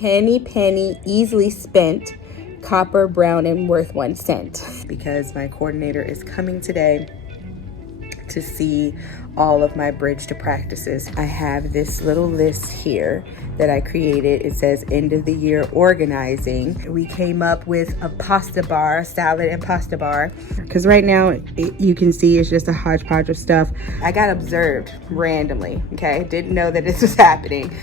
penny, easily spent, copper, brown, and worth 1 cent. Because my coordinator is coming today to see all of my bridge to practices. I have this little list here that I created. It says end of the year organizing. We came up with a pasta bar, salad and pasta bar. Because right now you can see it's just a hodgepodge of stuff. I got observed randomly, okay? Didn't know that this was happening.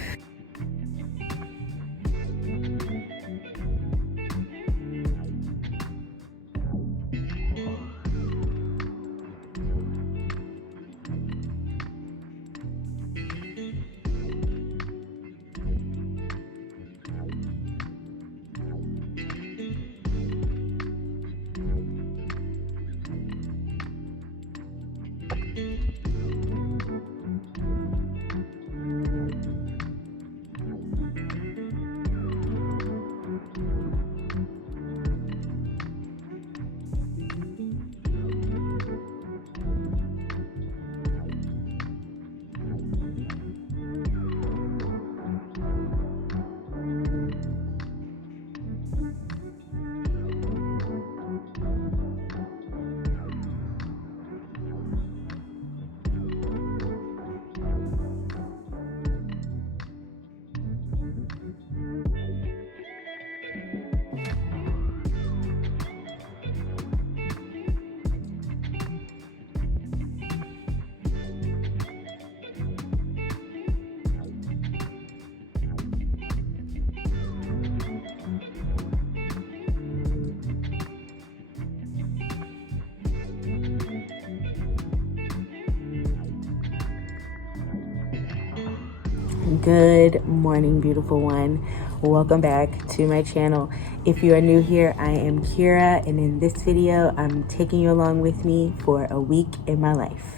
Good morning, beautiful one. Welcome back to my channel. If you are new here, I am Kira, and in this video, I'm taking you along with me for a week in my life.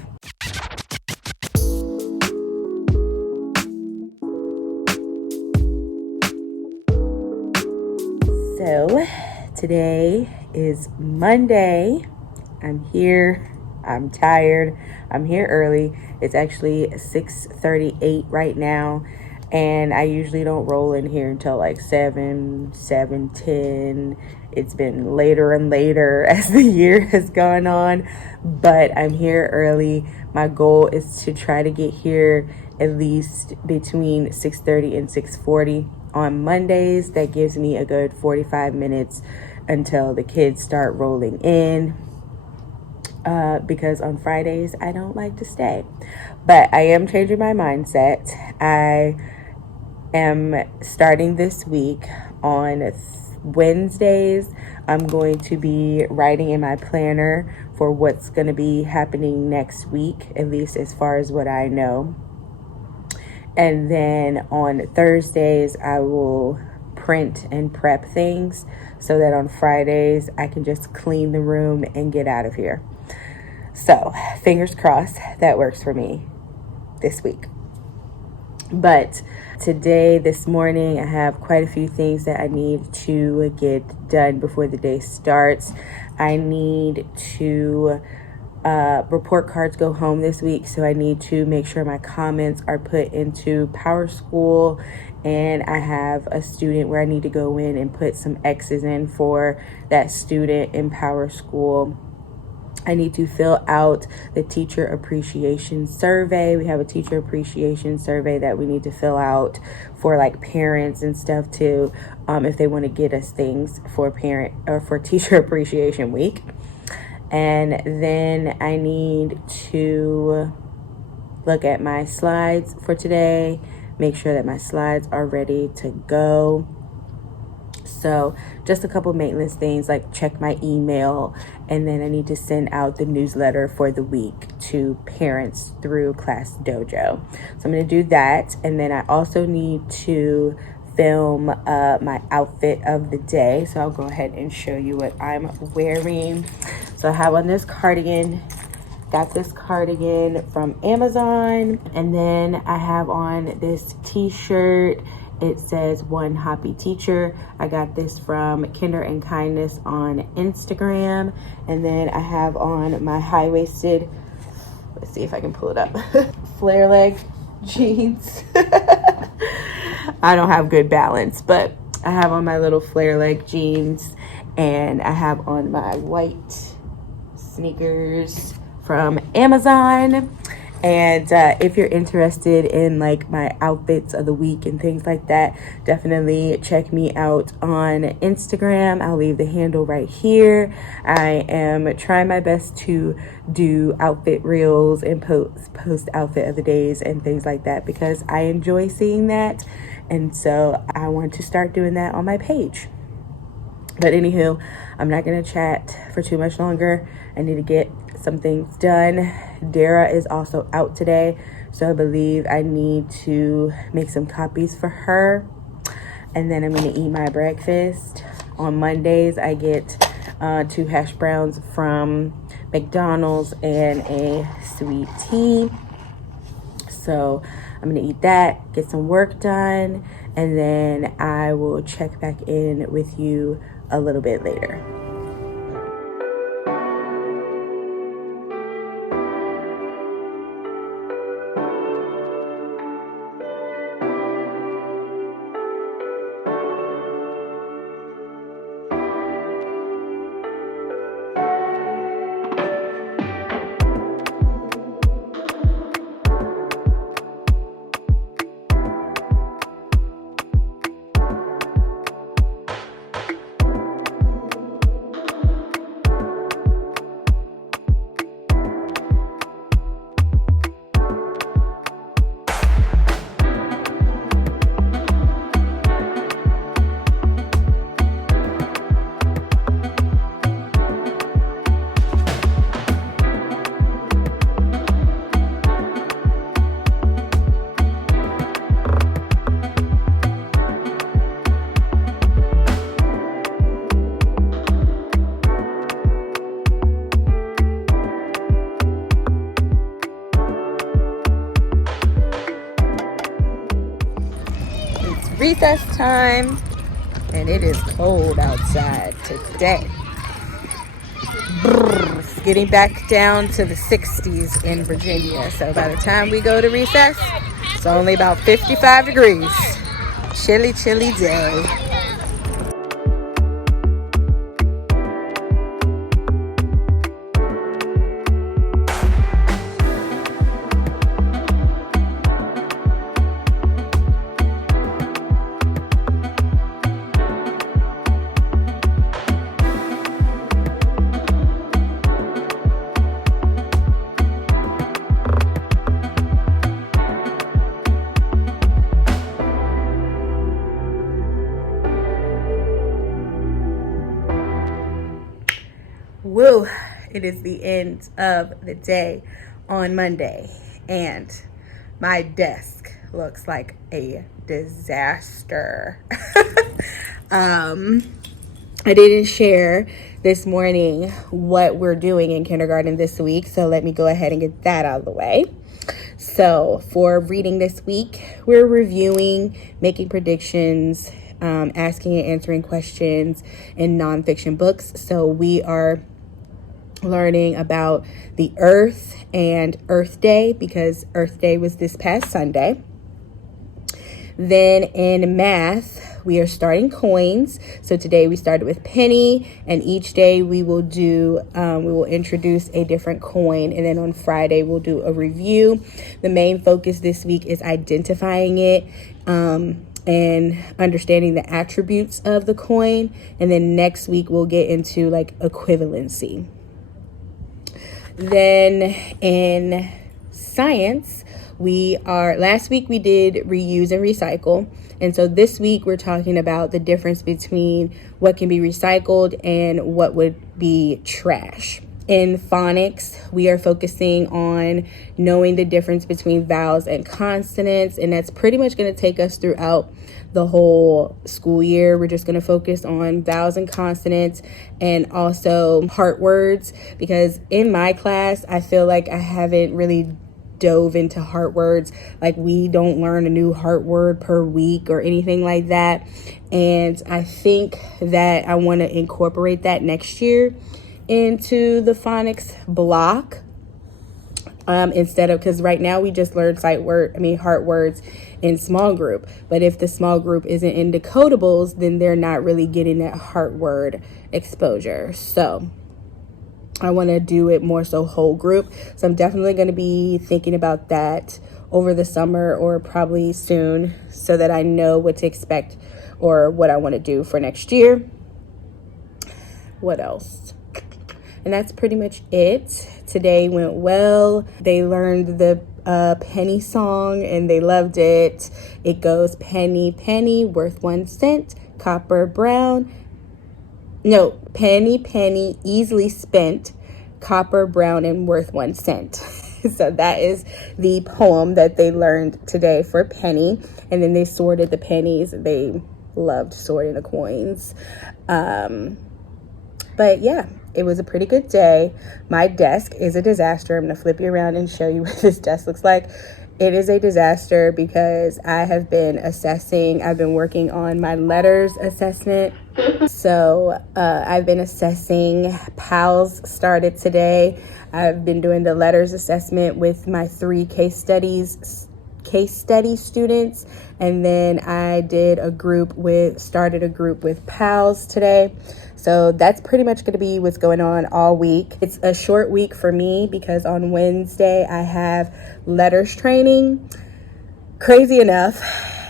So, today is Monday. I'm here. I'm tired. I'm here early. It's actually 6:38 right now, and I usually don't roll in here until like 7:10. It's been later and later as the year has gone on, but I'm here early. My goal is to try to get here at least between 6:30 and 6:40 on Mondays. That gives me a good 45 minutes until the kids start rolling in. Because on Fridays I don't like to stay, but I am changing my mindset. I am starting this week on Wednesdays. I'm going to be writing in my planner for what's going to be happening next week, at least as far as what I know. And then on Thursdays I will print and prep things so that on Fridays I can just clean the room and get out of here. So, fingers crossed that works for me this week. But today, this morning, I have quite a few things that I need to get done before the day starts. I need to report cards go home this week, so I need to make sure my comments are put into PowerSchool, and I have a student where I need to go in and put some X's in for that student in PowerSchool. I need to fill out the teacher appreciation survey. We have a teacher appreciation survey that we need to fill out for like parents and stuff too, if they want to get us things for parent or for teacher appreciation week. And then I need to look at my slides for today, make sure that my slides are ready to go. So just a couple maintenance things, like check my email, and then I need to send out the newsletter for the week to parents through Class Dojo. So I'm going to do that, and then I also need to film my outfit of the day. So I'll go ahead and show you what I'm wearing. So I have on this cardigan. Got this cardigan from Amazon, and then I have on this t-shirt. It says One Happy Teacher. I got this from Kinder and Kindness on Instagram. And then I have on my high-waisted, let's see if I can pull it up, flare leg jeans. I don't have good balance, but I have on my little flare leg jeans, and I have on my white sneakers from Amazon. And if you're interested in like my outfits of the week and things like that, definitely check me out on Instagram. I'll leave the handle right here. I am trying my best to do outfit reels and post outfit of the days and things like that, because I enjoy seeing that, and so I want to start doing that on my page. But anywho, I'm not gonna chat for too much longer. I need to get some things done. Dara is also out today, so I believe I need to make some copies for her, and then I'm gonna eat my breakfast. On Mondays, I get 2 hash browns from McDonald's and a sweet tea. So I'm gonna eat that, get some work done, and then I will check back in with you a little bit later. Recess time, and it is cold outside today. It's getting back down to the 60s in Virginia, so by the time we go to recess, it's only about 55 degrees. Chilly, chilly day. Woo, it is the end of the day on Monday, and my desk looks like a disaster. I didn't share this morning what we're doing in kindergarten this week, so let me go ahead and get that out of the way. So for reading this week, we're reviewing, making predictions, asking and answering questions in nonfiction books. So we are learning about the Earth and Earth Day, because Earth Day was this past Sunday. Then in math, we are starting coins. So today we started with penny, and each day we will introduce a different coin, and then on Friday we'll do a review. The main focus this week is identifying it, and understanding the attributes of the coin, and then next week we'll get into like equivalency. Then in science, last week we did reuse and recycle. And so this week we're talking about the difference between what can be recycled and what would be trash. In phonics, we are focusing on knowing the difference between vowels and consonants, and that's pretty much going to take us throughout the whole school year. We're just going to focus on vowels and consonants, and also heart words, because in my class, I feel like I haven't really dove into heart words. Like, we don't learn a new heart word per week or anything like that, and I think that I want to incorporate that next year into the phonics block. Instead of, because right now we just learn heart words in small group. But if the small group isn't in decodables, then they're not really getting that heart word exposure. So I want to do it more so whole group. So I'm definitely going to be thinking about that over the summer or probably soon, so that I know what to expect or what I want to do for next year. What else? And that's pretty much it. Today went well. They learned the penny song and they loved it. It goes penny, penny, worth 1 cent, copper brown. No, penny, penny, easily spent, copper brown, and worth 1 cent. So that is the poem that they learned today for penny. And then they sorted the pennies. They loved sorting the coins. But yeah, it was a pretty good day. My desk is a disaster. I'm going to flip you around and show you what this desk looks like. It is a disaster because I have been assessing. I've been working on my letters assessment. So I've been assessing. PALS started today. I've been doing the letters assessment with my 3 case study students. And then I started a group with PALS today. So that's pretty much going to be what's going on all week. It's a short week for me because on Wednesday I have letters training. Crazy enough,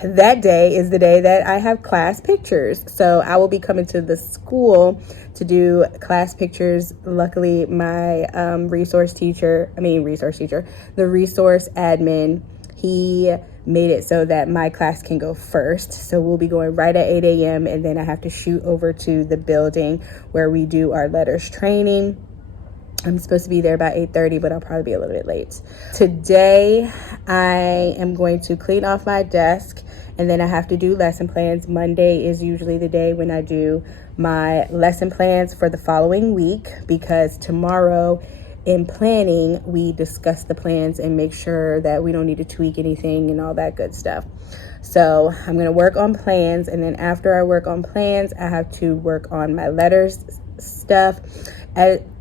that day is the day that I have class pictures. So I will be coming to the school to do class pictures. Luckily, my the resource admin, he made it so that my class can go first. So we'll be going right at 8 a.m. and then I have to shoot over to the building where we do our letters training. I'm supposed to be there about 8:30, but I'll probably be a little bit late. Today, I am going to clean off my desk and then I have to do lesson plans. Monday is usually the day when I do my lesson plans for the following week, because tomorrow in planning, we discuss the plans and make sure that we don't need to tweak anything and all that good stuff. So I'm going to work on plans, and then after I work on plans, I have to work on my letters stuff.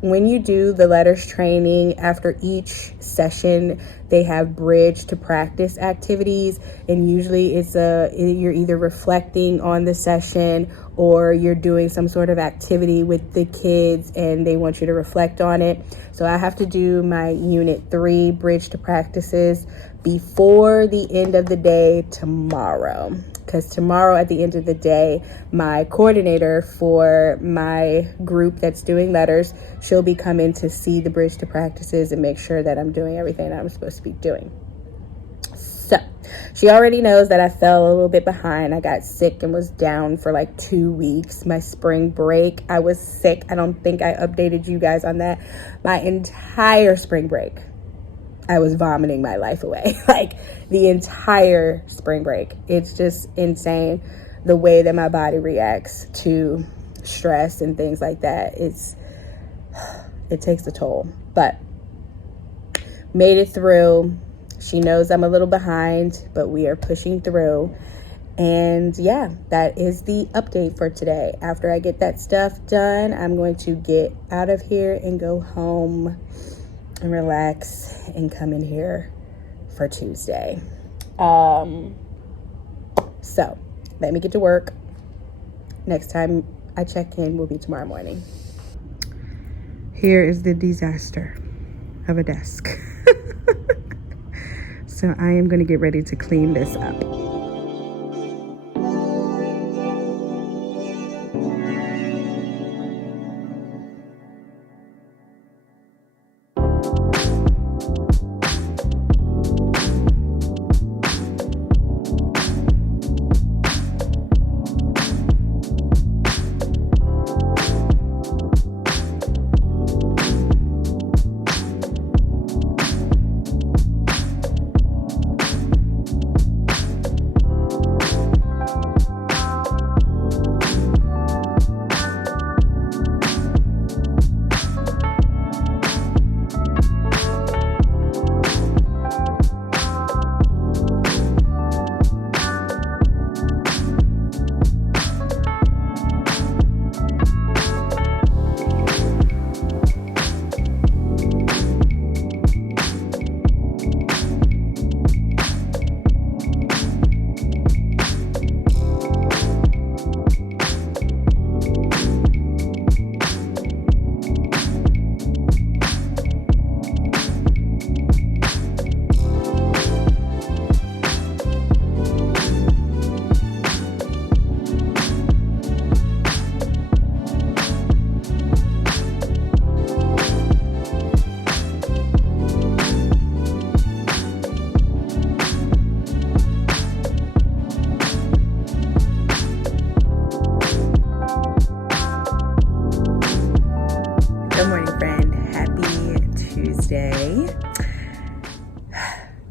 When you do the letters training, after each session, they have bridge to practice activities, and usually you're either reflecting on the session or you're doing some sort of activity with the kids and they want you to reflect on it. So I have to do my Unit 3 bridge to practices before the end of the day tomorrow. Because tomorrow at the end of the day, my coordinator for my group that's doing letters, she'll be coming to see the bridge to practices and make sure that I'm doing everything that I'm supposed to be doing. So she already knows that I fell a little bit behind. I got sick and was down for like 2 weeks. My spring break, I was sick. I don't think I updated you guys on that. My entire spring break, I was vomiting my life away. Like the entire spring break. It's just insane the way that my body reacts to stress and things like that. It takes a toll, but made it through. She knows I'm a little behind, but we are pushing through. And yeah, that is the update for today. After I get that stuff done, I'm going to get out of here and go home and relax and come in here for Tuesday. So let me get to work. Next time I check in will be tomorrow morning. Here is the disaster of a desk. So I am going to get ready to clean this up.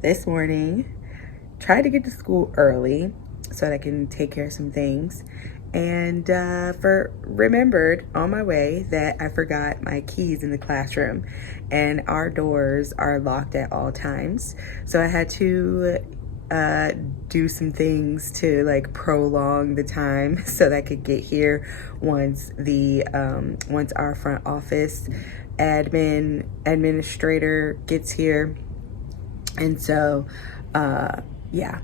this morning, tried to get to school early so that I can take care of some things, and remembered on my way that I forgot my keys in the classroom, and our doors are locked at all times. So I had to do some things to like prolong the time so that I could get here once our front office administrator gets here. And so yeah,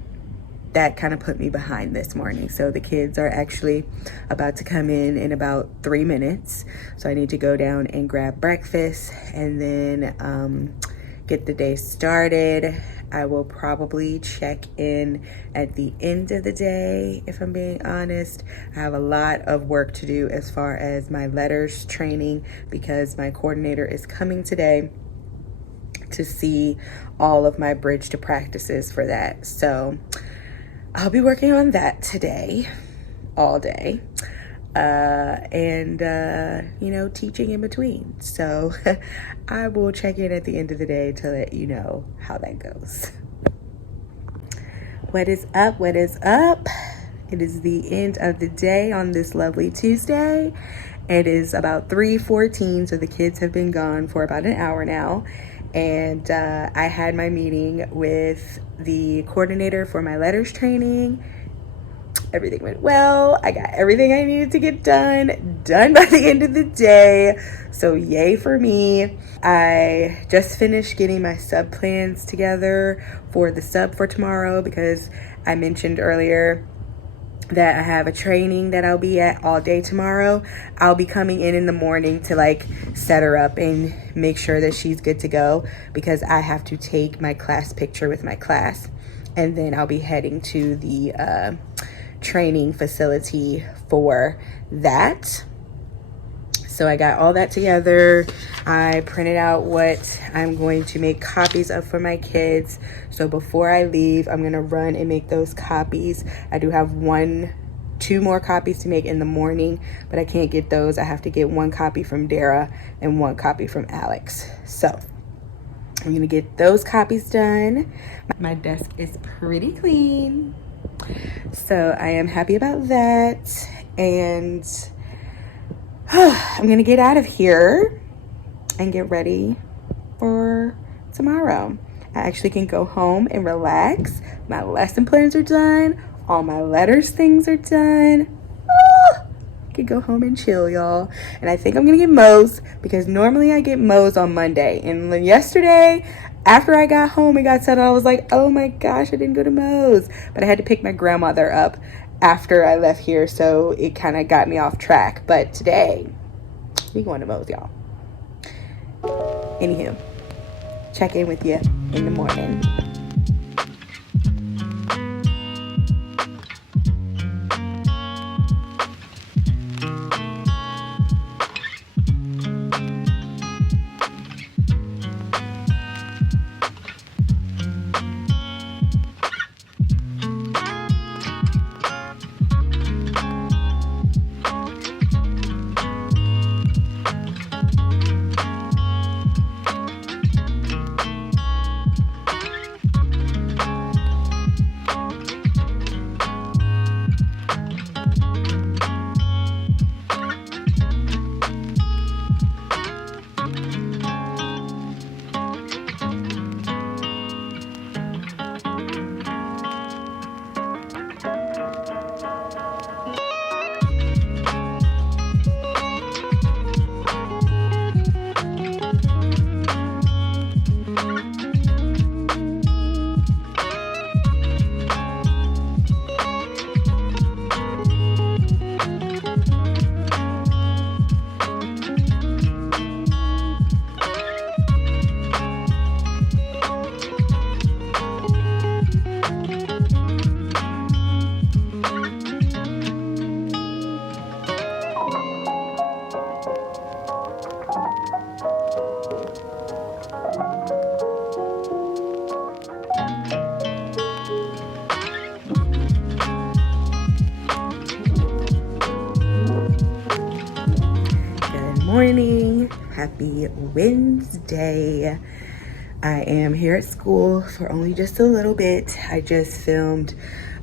that kind of put me behind this morning. So the kids are actually about to come in about 3 minutes. So I need to go down and grab breakfast and then get the day started. I will probably check in at the end of the day, if I'm being honest. I have a lot of work to do as far as my letters training, because my coordinator is coming today to see all of my bridge to practices for that. So I'll be working on that today, all day, and teaching in between. So I will check in at the end of the day to let you know how that goes. What is up? What is up? It is the end of the day on this lovely Tuesday. It is about 3:14, so the kids have been gone for about an hour now. And I had my meeting with the coordinator for my letters training. Everything went well. I got everything I needed to get done by the end of the day. So yay for me. I just finished getting my sub plans together for the sub for tomorrow, because I mentioned earlier that I have a training that I'll be at all day tomorrow. I'll be coming in the morning to like set her up and make sure that she's good to go, because I have to take my class picture with my class, and then I'll be heading to the training facility for that. So I got all that together. I printed out what I'm going to make copies of for my kids. So before I leave, I'm gonna run and make those copies. I do have 2 more copies to make in the morning, but I can't get those. I have to get 1 copy from Dara and 1 copy from Alex. So I'm gonna get those copies done. My desk is pretty clean, so I am happy about that. And I'm gonna get out of here and get ready for tomorrow. I actually can go home and relax. My lesson plans are done. All my letters things are done. I can go home and chill, y'all. And I think I'm gonna get Moe's, because normally I get Moe's on Monday. And yesterday, after I got home and got settled, I was like, oh my gosh, I didn't go to Moe's. But I had to pick my grandmother up after I left here, so it kind of got me off track. But today, we going to Moe's, y'all. Anywho, check in with you in the morning. Morning, happy Wednesday. I am here at school for only just a little bit. I just filmed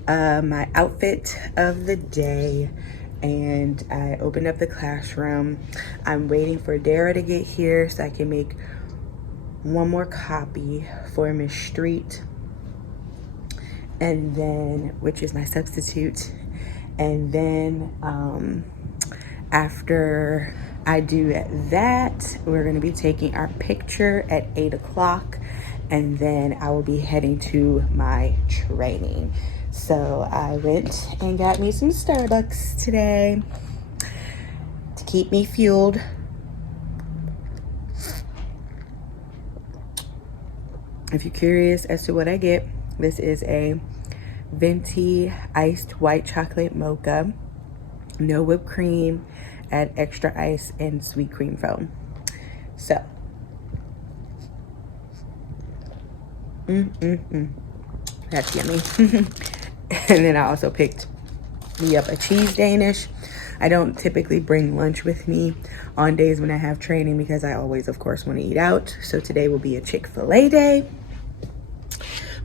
my outfit of the day and I opened up the classroom. I'm waiting for Dara to get here so I can make one more copy for Miss Street, and then, which is my substitute. And then after I do that, we're gonna be taking our picture at 8 o'clock, and then I will be heading to my training. So I went and got me some Starbucks today to keep me fueled. If you're curious as to what I get, this is a venti iced white chocolate mocha, no whipped cream, add extra ice and sweet cream foam. So, that's yummy. And then I also picked me up a cheese Danish. I don't typically bring lunch with me on days when I have training because I always, of course, want to eat out. So today will be a Chick-fil-A day.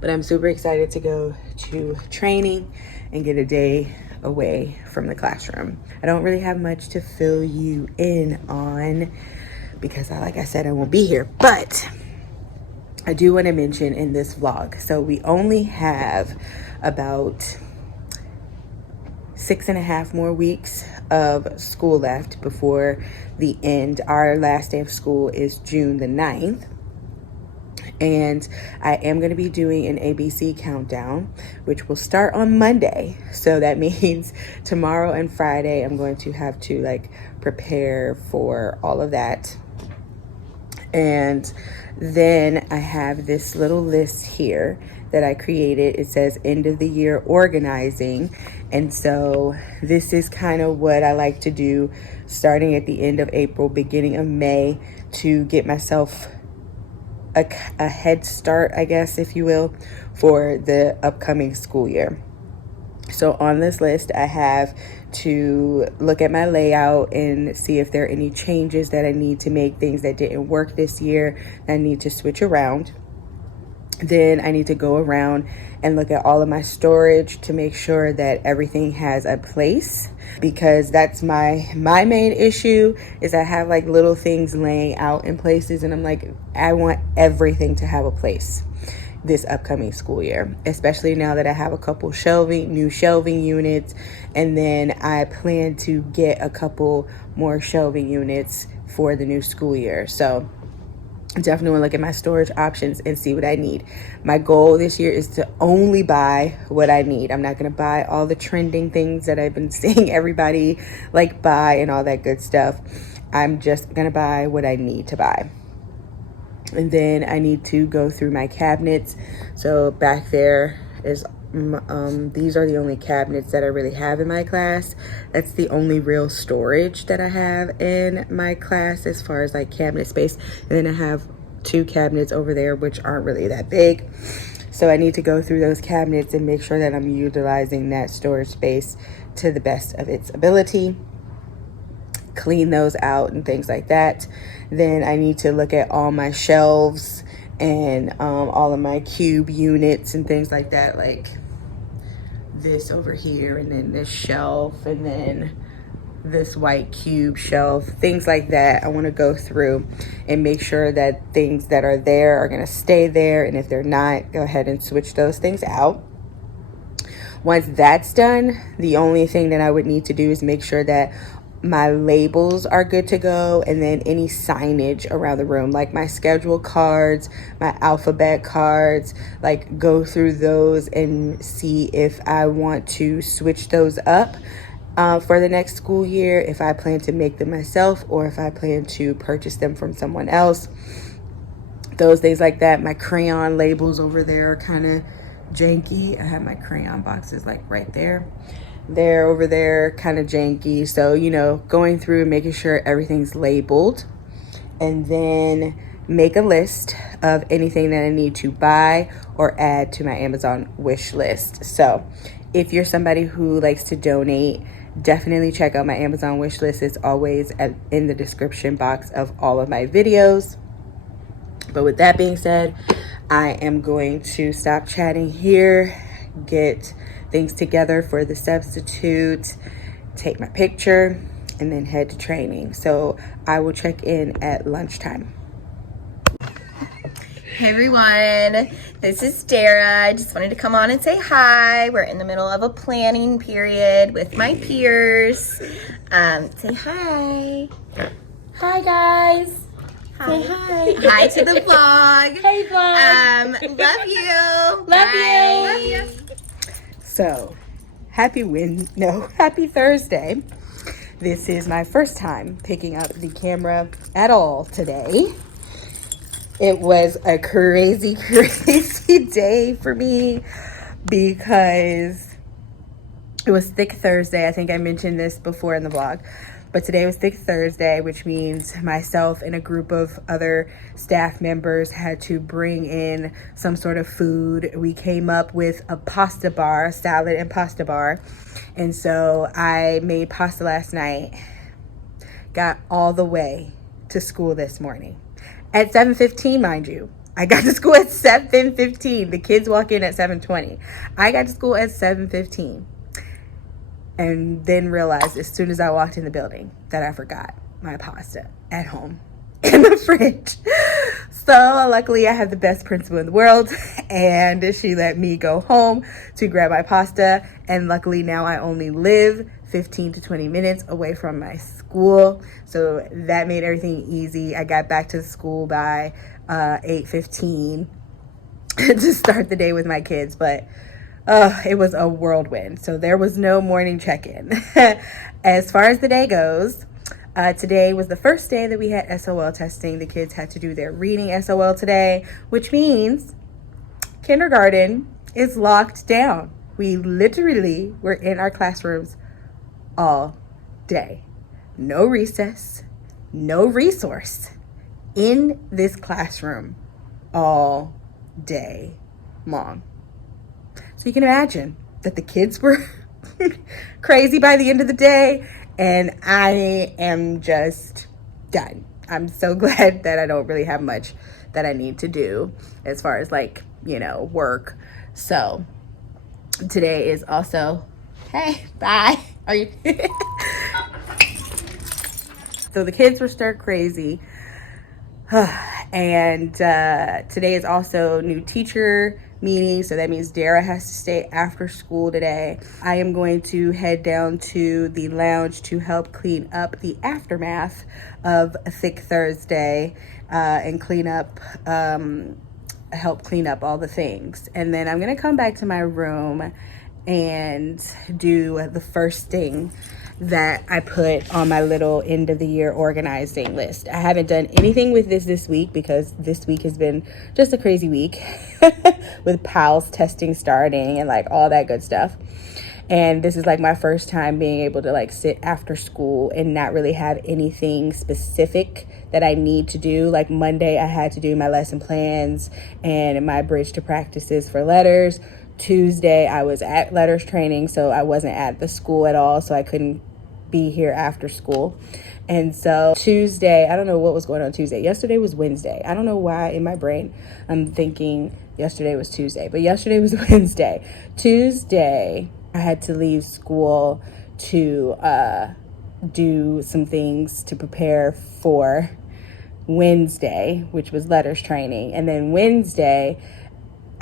But I'm super excited to go to training and get a day away from the classroom. I don't really have much to fill you in on because, like I said, I won't be here. But I do want to mention in this vlog, so we only have about 6.5 more weeks of school left before the end. Our last day of school is June the 9th. And I am going to be doing an ABC countdown, which will start on Monday. So that means tomorrow and Friday, I'm going to have to like prepare for all of that. And then I have this little list here that I created. It says end of the year organizing. And so this is kind of what I like to do starting at the end of April, beginning of May, to get myself a head start, I guess, if you will, for the upcoming school year. So on this list, I have to look at my layout and see if there are any changes that I need to make, things that didn't work this year that I need to switch around. Then I need to go around and look at all of my storage to make sure that everything has a place, because that's my main issue is I have like little things laying out in places and I'm like, I want everything to have a place this upcoming school year, especially now that I have a couple new shelving units, and then I plan to get a couple more shelving units for the new school year. So definitely want to look at my storage options and see what I need. My goal this year is to only buy what I need. I'm not going to buy all the trending things that I've been seeing everybody like buy and all that good stuff. I'm just going to buy what I need to buy. And then I need to go through my cabinets. So back there is these are the only cabinets that I really have in my class. That's the only real storage that I have in my class as far as like cabinet space. And then I have 2 cabinets over there which aren't really that big. So I need to go through those cabinets and make sure that I'm utilizing that storage space to the best of its ability. Clean those out and things like that. Then I need to look at all my shelves and all of my cube units and things like that, like this over here, and then this shelf, and then this white cube shelf, things like that. I want to go through and make sure that things that are there are going to stay there, and if they're not, go ahead and switch those things out. Once that's done, the only thing that I would need to do is make sure that my labels are good to go, and then any signage around the room, like my schedule cards, my alphabet cards, like go through those and see if I want to switch those up for the next school year, if I plan to make them myself or if I plan to purchase them from someone else. Those things like that. My crayon labels over there are kind of janky. I have my crayon boxes like right there. They're over there kind of janky. So, you know, going through and making sure everything's labeled, and then make a list of anything that I need to buy or add to my Amazon wish list. So if you're somebody who likes to donate, definitely check out my Amazon wish list. It's always in the description box of all of my videos. But with that being said, I am going to stop chatting here, get things together for the substitute, take my picture, and then head to training. So I will check in at lunchtime. Hey everyone, this is Dara. I just wanted to come on and say hi. We're in the middle of a planning period with my peers. Say hi. Hi guys. Hi. Say hi. Hi to the vlog. Hey vlog. Love you. Love you. So, happy Thursday. This is my first time picking up the camera at all today. It was a crazy day for me because it was Thick Thursday. I think I mentioned this before in the vlog, but today was Thick Thursday, which means myself and a group of other staff members had to bring in some sort of food. We came up with a pasta bar, salad and pasta bar. And so I made pasta last night, got all the way to school this morning. At 7:15, mind you. I got to school at 7:15. The kids walk in at 7:20. I got to school at 7:15. And then realized as soon as I walked in the building that I forgot my pasta at home in the fridge. So luckily I have the best principal in the world, and she let me go home to grab my pasta. And luckily now I only live 15 to 20 minutes away from my school, so that made everything easy. I got back to the school by 8:15 to start the day with my kids, but it was a whirlwind, so there was no morning check-in. As far as the day goes, today was the first day that we had SOL testing. The kids had to do their reading SOL today, which means kindergarten is locked down. We literally were in our classrooms all day. No recess, no resource, in this classroom all day long. So you can imagine that the kids were crazy by the end of the day, and I am just done. I'm so glad that I don't really have much that I need to do as far as work. So today is also, hey, bye. Are you? So the kids were stir crazy. And today is also new teacher meeting, so that means Dara has to stay after school today. I am going to head down to the lounge to help clean up the aftermath of Thick Thursday and help clean up all the things. And then I'm gonna come back to my room and do the first thing that I put on my little end of the year organizing list. I haven't done anything with this week because this week has been just a crazy week with PALS testing starting and all that good stuff. And this is my first time being able to sit after school and not really have anything specific that I need to do. Like Monday, I had to do my lesson plans and my bridge to practices for letters. Tuesday, I was at letters training, so I wasn't at the school at all, so I couldn't be here after school. And so Tuesday, I don't know what was going on Tuesday. Yesterday was Wednesday. I don't know why in my brain I'm thinking yesterday was Tuesday, but yesterday was Wednesday. Tuesday, I had to leave school to do some things to prepare for Wednesday, which was letters training. And then Wednesday,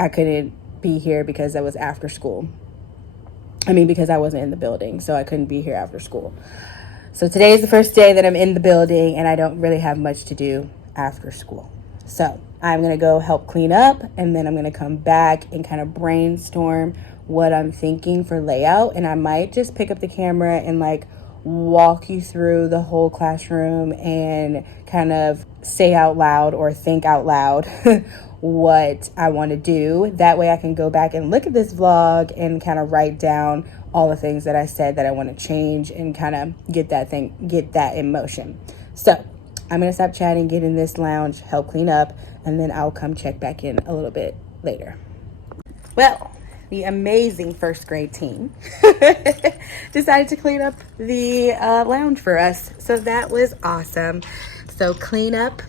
I couldn't be here because I was after school. Because I wasn't in the building, so I couldn't be here after school. So today is the first day that I'm in the building and I don't really have much to do after school. So I'm gonna go help clean up, and then I'm gonna come back and kind of brainstorm what I'm thinking for layout. And I might just pick up the camera and walk you through the whole classroom and kind of say out loud or think out loud what I want to do. That way I can go back and look at this vlog and kind of write down all the things that I said that I want to change and kind of get that in motion. So I'm going to stop chatting, get in this lounge, help clean up, and then I'll come check back in a little bit later. Well, the amazing first grade team decided to clean up the lounge for us. So that was awesome. So cleanup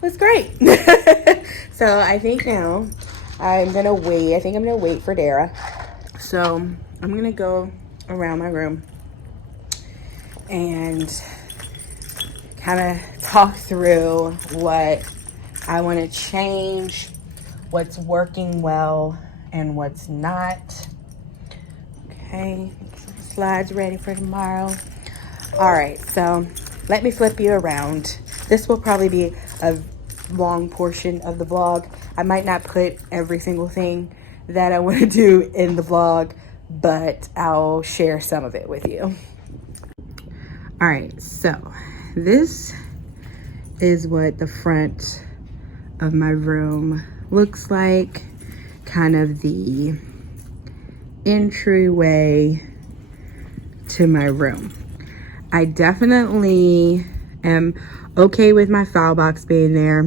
was great. So I think now I'm gonna wait. I think I'm gonna wait for Dara. So I'm gonna go around my room and kind of talk through what I want to change, what's working well and what's not. Okay, slides ready for tomorrow. All right, so let me flip you around. This will probably be a long portion of the vlog. I might not put every single thing that I want to do in the vlog, but I'll share some of it with you. All right, so this is what the front of my room looks like, kind of the entryway to my room. I definitely am okay with my file box being there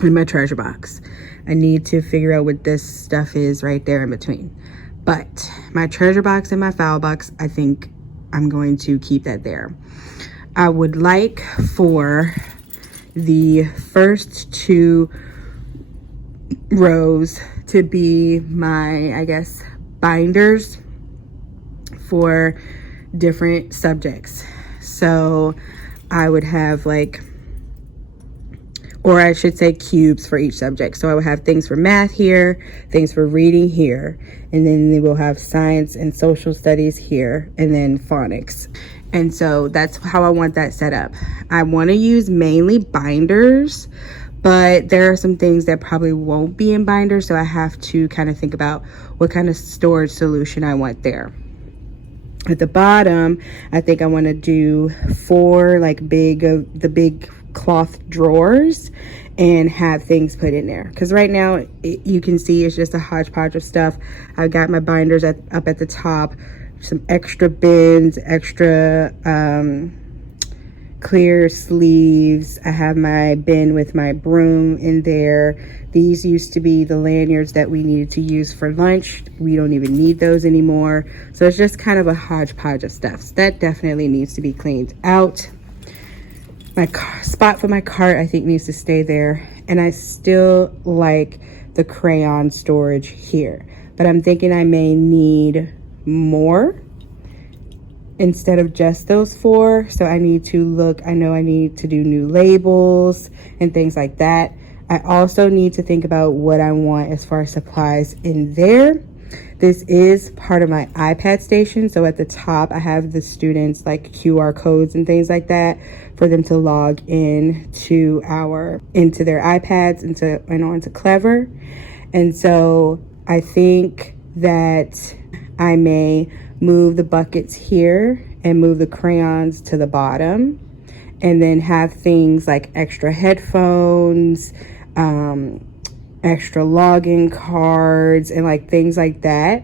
and my treasure box. I need to figure out what this stuff is right there in between. But my treasure box and my file box, I think I'm going to keep that there. I would like for the first 2 rows to be my, I guess, binders for different subjects. So I would have like, or I should say cubes for each subject. So I would have things for math here, things for reading here, and then they will have science and social studies here, and then phonics. And so that's how I want that set up. I want to use mainly binders, but there are some things that probably won't be in binders, so I have to kind of think about what kind of storage solution I want there. At the bottom, I think I want to do 4 like the big cloth drawers and have things put in there, because right now you can see it's just a hodgepodge of stuff. I've got my binders up at the top, some extra bins, extra clear sleeves. I have my bin with my broom in there. These used to be the lanyards that we needed to use for lunch. We don't even need those anymore. So it's just kind of a hodgepodge of stuff. So that definitely needs to be cleaned out. My spot for my cart, I think, needs to stay there. And I still like the crayon storage here, but I'm thinking I may need more instead of just those 4. So I need to look, I know I need to do new labels and things like that. I also need to think about what I want as far as supplies in there. This is part of my iPad station. So at the top, I have the students like QR codes and things like that for them to log in to into their iPads and onto Clever. And so I think that I may move the buckets here and move the crayons to the bottom, and then have things like extra headphones, extra login cards, and like things like that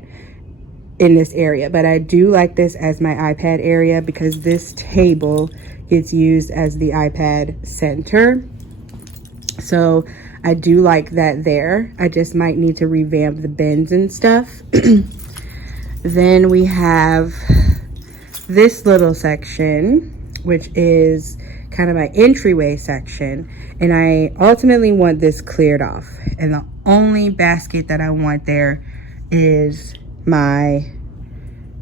in this area. But I do like this as my iPad area because this table gets used as the iPad center. So I do like that there. I just might need to revamp the bins and stuff. Then we have this little section, which is kind of my entryway section, and I ultimately want this cleared off, and the only basket that I want there is my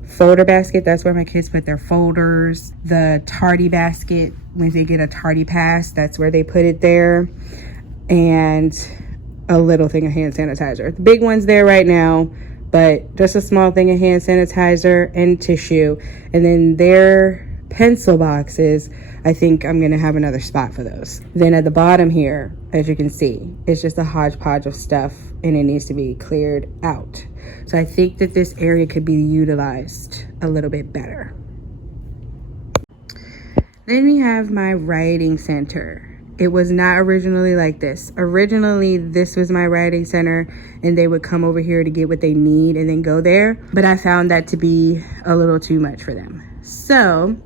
folder basket. That's where my kids put their folders. The tardy basket, when they get a tardy pass, that's where they put it there, and a little thing of hand sanitizer. The big one's there right now, but just a small thing of hand sanitizer and tissue. And then their pencil boxes, I think I'm gonna have another spot for those. Then at the bottom here, as you can see, it's just a hodgepodge of stuff and it needs to be cleared out. So I think that this area could be utilized a little bit better. Then we have my writing center. It was not originally like this. Originally, this was my writing center and they would come over here to get what they need and then go there. But I found that to be a little too much for them. So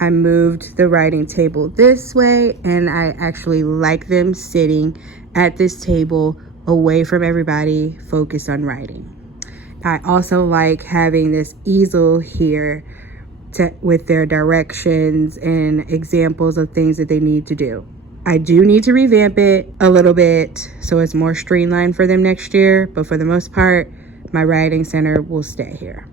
I moved the writing table this way, and I actually like them sitting at this table away from everybody, focused on writing. I also like having this easel here with their directions and examples of things that they need to do. I do need to revamp it a little bit so it's more streamlined for them next year, but for the most part, my writing center will stay here.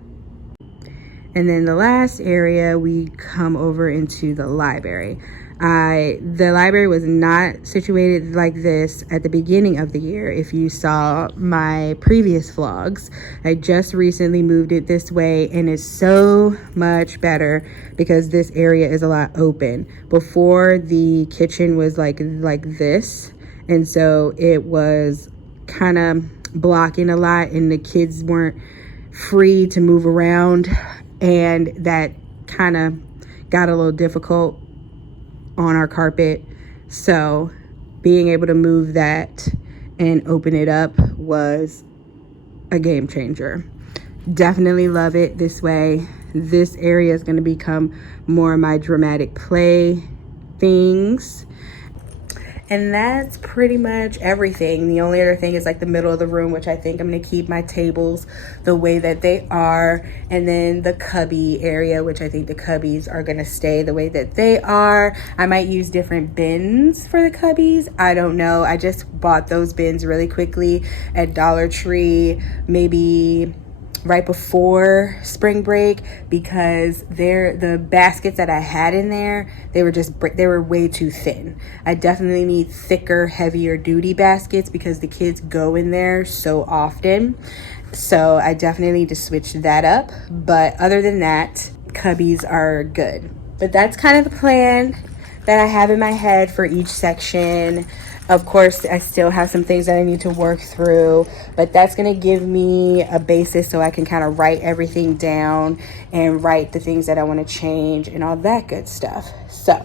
And then the last area, we come over into the library. The library was not situated like this at the beginning of the year. If you saw my previous vlogs, I just recently moved it this way, and it's so much better because this area is a lot open. Before, the kitchen was like this, and so it was kind of blocking a lot, and the kids weren't free to move around, and that kind of got a little difficult on our carpet. So being able to move that and open it up was a game changer. Definitely love it this way. This area is going to become more of my dramatic play things. And that's pretty much everything. The only other thing is like the middle of the room, which I think I'm gonna keep my tables the way that they are. And then the cubby area, which I think the cubbies are gonna stay the way that they are. I might use different bins for the cubbies. I don't know. I just bought those bins really quickly at Dollar Tree, maybe right before spring break, because the baskets that I had in there, they were way too thin. I definitely need thicker, heavier duty baskets because the kids go in there so often. So I definitely need to switch that up. But other than that, cubbies are good. But that's kind of the plan that I have in my head for each section. Of course, I still have some things that I need to work through, but that's going to give me a basis so I can kind of write everything down and write the things that I want to change and all that good stuff. So,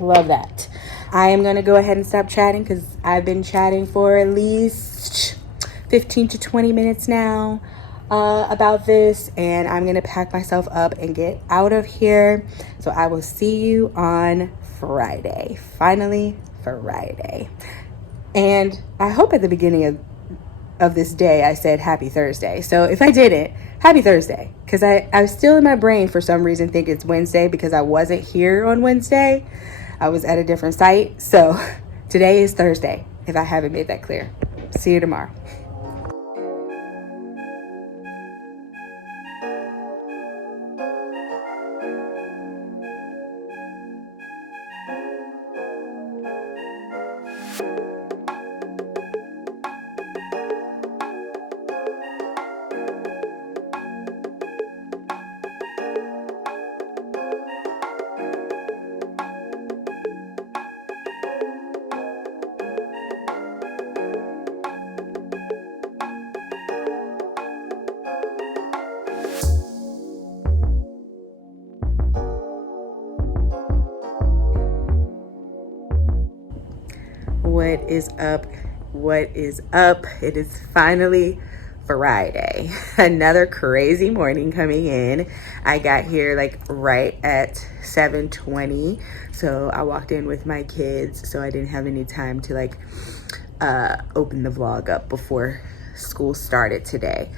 love that. I am going to go ahead and stop chatting because I've been chatting for at least 15 to 20 minutes now about this, and I'm going to pack myself up and get out of here. So I will see you on Friday. Finally, Friday. And I hope at the beginning of this day I said happy Thursday. So if I didn't, happy Thursday, because I was still in my brain for some reason think it's Wednesday because I wasn't here on Wednesday. I was at a different site. So today is Thursday, if I haven't made that clear. See you tomorrow. What is up? What is up? It is finally Friday. Another crazy morning coming in. I got here like right at 7:20. So I walked in with my kids, so I didn't have any time to like open the vlog up before school started today.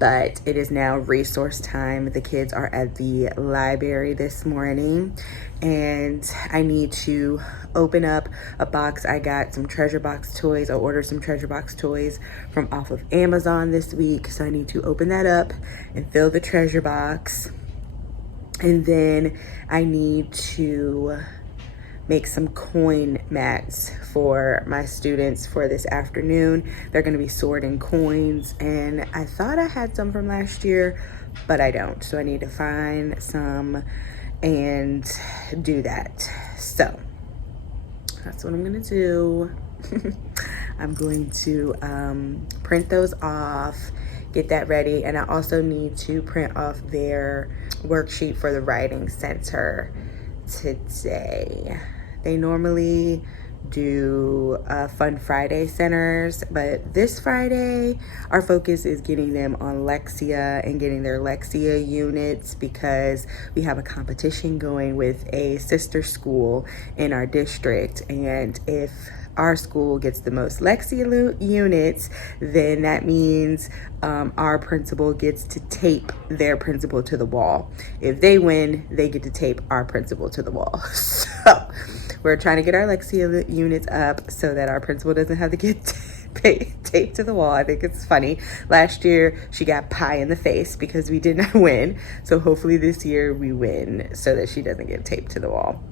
But it is now resource time. The kids are at the library this morning, and I need to open up a box. I got some treasure box toys. I ordered some treasure box toys from off of Amazon this week, so I need to open that up and fill the treasure box. And then I need to make some coin mats for my students for this afternoon. They're gonna be sorting coins, and I thought I had some from last year, but I don't. So I need to find some and do that. So that's what I'm gonna do. I'm going to print those off, get that ready, and I also need to print off their worksheet for the writing center today. They normally do Fun Friday centers, but this Friday our focus is getting them on Lexia and getting their Lexia units, because we have a competition going with a sister school in our district, and if our school gets the most Lexia units, then that means our principal gets to tape their principal to the wall. If they win, they get to tape our principal to the wall. So we're trying to get our Lexia units up so that our principal doesn't have to get taped to the wall. I think it's funny. Last year, she got pie in the face because we did not win. So hopefully this year we win so that she doesn't get taped to the wall.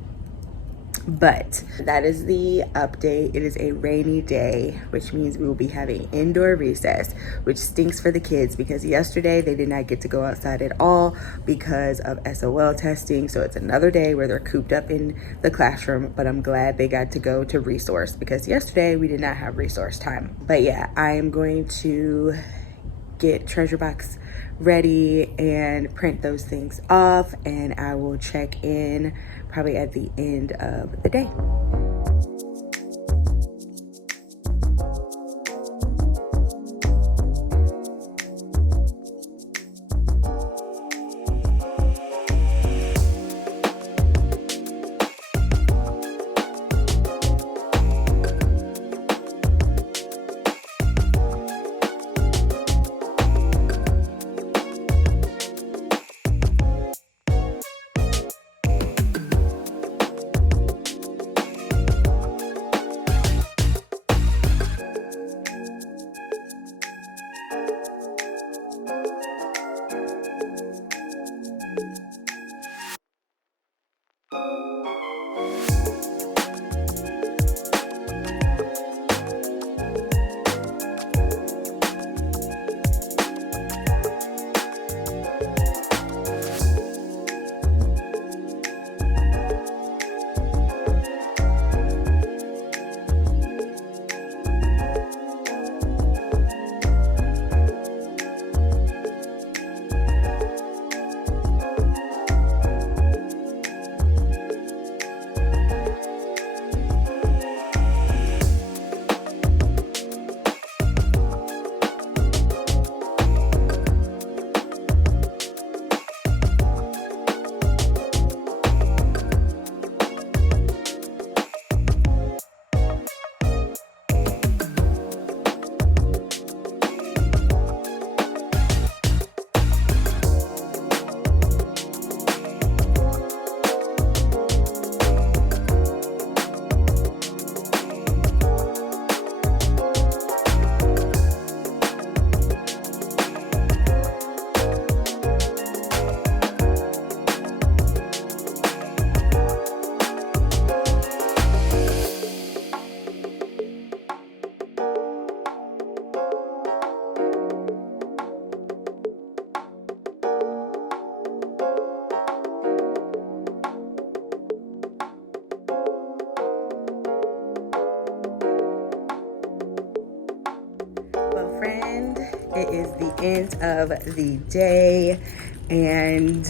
But that is the update. It is a rainy day, which means we will be having indoor recess, which stinks for the kids because yesterday they did not get to go outside at all because of SOL testing. So it's another day where they're cooped up in the classroom, but I'm glad they got to go to resource because yesterday we did not have resource time. But yeah, I am going to get Treasure Box ready and print those things off, and I will check in probably at the end of the day. It is the end of the day, and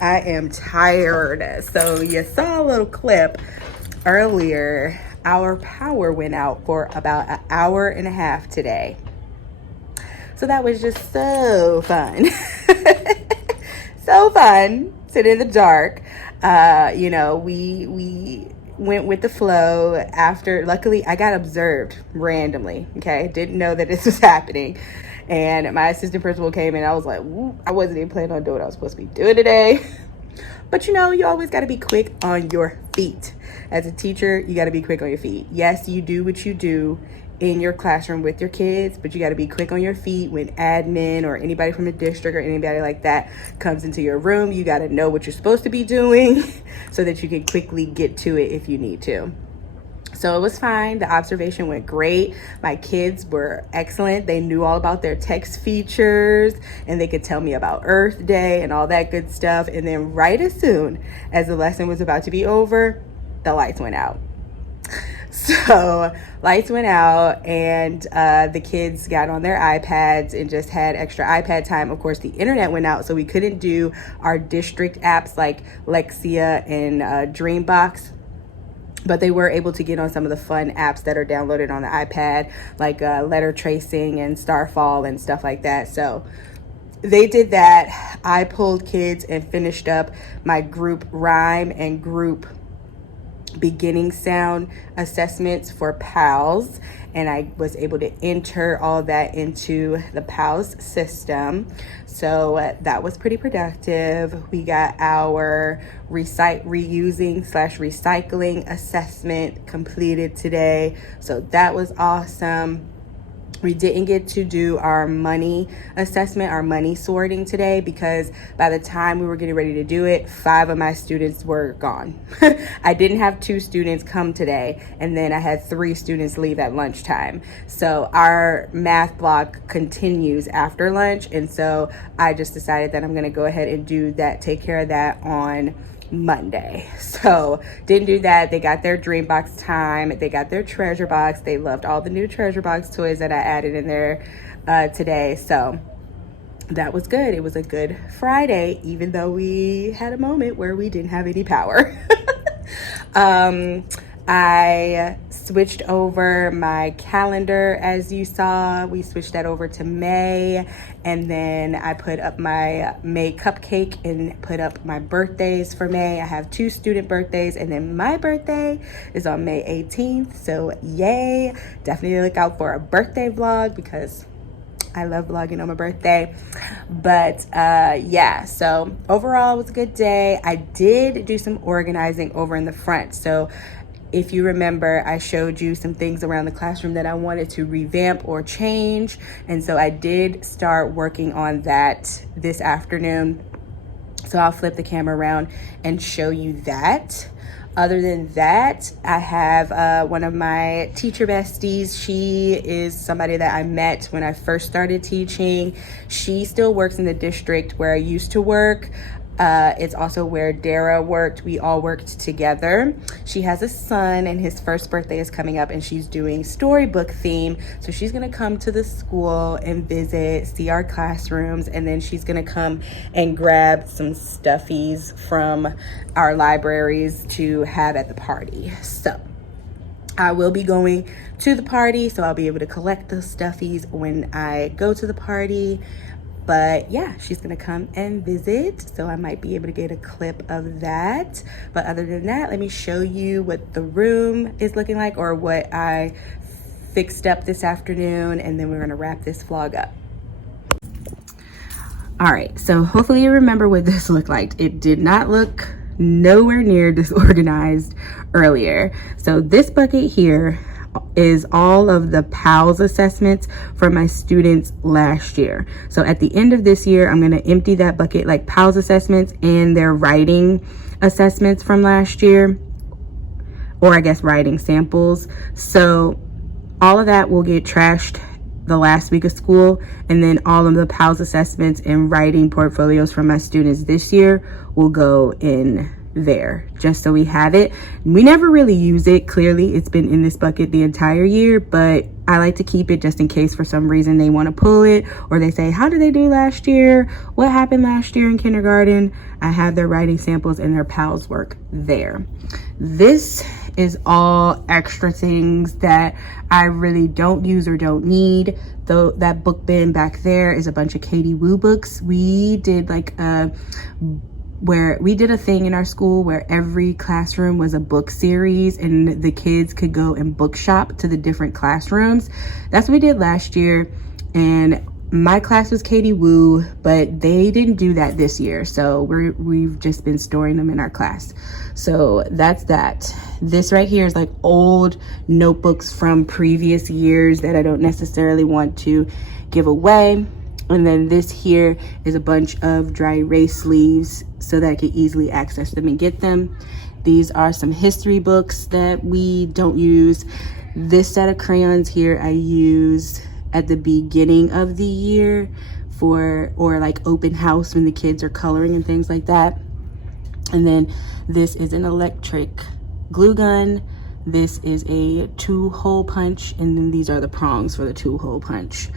I am tired. So you saw a little clip earlier. Our power went out for about an hour and a half today. So that was just so fun. So fun, sitting in the dark. You know, we went with the flow after. Luckily, I got observed randomly. Okay, didn't know that this was happening, and my assistant principal came in. I was like, I wasn't even planning on doing what I was supposed to be doing today. But you know, you always got to be quick on your feet. As a teacher, you got to be quick on your feet. Yes, you do what you do in your classroom with your kids, but you got to be quick on your feet when admin or anybody from the district or anybody like that comes into your room. You got to know what you're supposed to be doing so that you can quickly get to it if you need to. So it was fine. The observation went great. My kids were excellent. They knew all about their text features, and they could tell me about Earth Day and all that good stuff. And then right as soon as the lesson was about to be over, the lights went out. So lights went out, and the kids got on their iPads and just had extra iPad time. Of course, the internet went out, so we couldn't do our district apps like Lexia and Dreambox. But they were able to get on some of the fun apps that are downloaded on the iPad, like letter tracing and Starfall and stuff like that. So they did that. I pulled kids and finished up my group rhyme and group beginning sound assessments for PALS, and I was able to enter all that into the PALS system. So that was pretty productive. We got our reusing/recycling assessment completed today, so that was awesome. We didn't get to do our money assessment, our money sorting today, because by the time we were getting ready to do it, 5 of my students were gone. I didn't have 2 students come today, and then I had 3 students leave at lunchtime. So our math block continues after lunch, and so I just decided that I'm gonna go ahead and do that, take care of that on Monday. So didn't do that. They got their dream box time, they got their treasure box. They loved all the new treasure box toys that I added in there today. So that was good. It was a good Friday, even though we had a moment where we didn't have any power. I switched over my calendar, as you saw. We switched that over to May, and then I put up my May cupcake and put up my birthdays for May. I have 2 student birthdays, and then my birthday is on May 18th, so yay. Definitely look out for a birthday vlog, because I love vlogging on my birthday. But yeah, so overall it was a good day. I did do some organizing over in the front. So if you remember, I showed you some things around the classroom that I wanted to revamp or change. And so I did start working on that this afternoon. So I'll flip the camera around and show you that. Other than that, I have one of my teacher besties. She is somebody that I met when I first started teaching. She still works in the district where I used to work. It's also where Dara worked. We all worked together. She has a son, and his first birthday is coming up, and she's doing storybook theme. So she's gonna come to the school and visit, see our classrooms, and then she's gonna come and grab some stuffies from our libraries to have at the party. So I will be going to the party, so I'll be able to collect those stuffies when I go to the party. But yeah, she's gonna come and visit, so I might be able to get a clip of that. But other than that, let me show you what the room is looking like, or what I fixed up this afternoon, and then we're gonna wrap this vlog up. All right, so hopefully you remember what this looked like. It did not look nowhere near disorganized earlier. So this bucket here is all of the PALS assessments for my students last year. So at the end of this year, I'm going to empty that bucket, like PALS assessments and their writing assessments from last year, or I guess writing samples. So all of that will get trashed the last week of school, and then all of the PALS assessments and writing portfolios from my students this year will go in there, just so we have it. We never really use it. Clearly it's been in this bucket the entire year, but I like to keep it just in case for some reason they want to pull it, or they say, how did they do last year? What happened last year in kindergarten? I have their writing samples and their PALS work there. This is all extra things that I really don't use or don't need. Though that book bin back there is a bunch of Katie Woo books. We did like a thing in our school where every classroom was a book series, and the kids could go and book shop to the different classrooms. That's what we did last year, and my class was Katie Woo, but they didn't do that this year, so we've just been storing them in our class. So that's that. This right here is like old notebooks from previous years that I don't necessarily want to give away. And then this here is a bunch of dry erase sleeves so that I can easily access them and get them. These are some history books that we don't use. This set of crayons here I used at the beginning of the year or like open house when the kids are coloring and things like that. And then this is an electric glue gun. This is a 2-hole punch, and then these are the prongs for the 2-hole punch.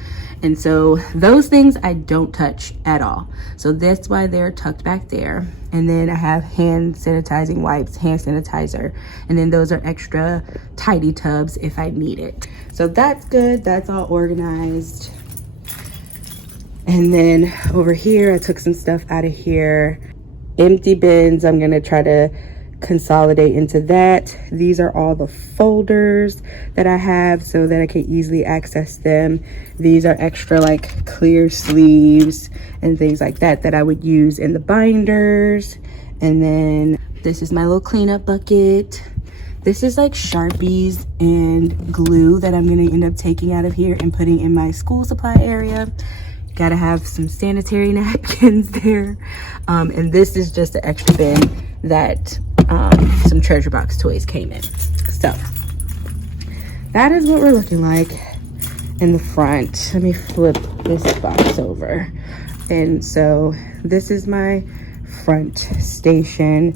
And so those things I don't touch at all. So that's why they're tucked back there. And then I have hand sanitizing wipes, hand sanitizer, and then those are extra tidy tubs if I need it. So that's good. That's all organized. And then over here, I took some stuff out of here. Empty bins, I'm gonna try to consolidate into that. These are all the folders that I have so that I can easily access them. These are extra like clear sleeves and things like that that I would use in the binders. And then this is my little cleanup bucket. This is like Sharpies and glue that I'm gonna end up taking out of here and putting in my school supply area. Gotta have some sanitary napkins there. And this is just an extra bin that some treasure box toys came in. So that is what we're looking like in the front. Let me flip this box over. And so this is my front station.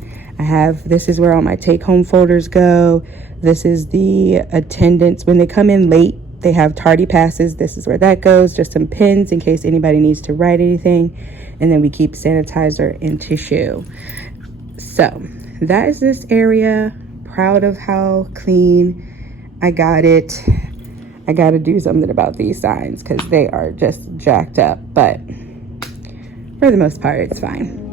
This is where all my take-home folders go. This is the attendance. When they come in late, they have tardy passes. This is where that goes. Just some pins in case anybody needs to write anything. And then we keep sanitizer and tissue. So that is this area. Proud of how clean I got it. I got to do something about these signs because they are just jacked up. But for the most part, it's fine.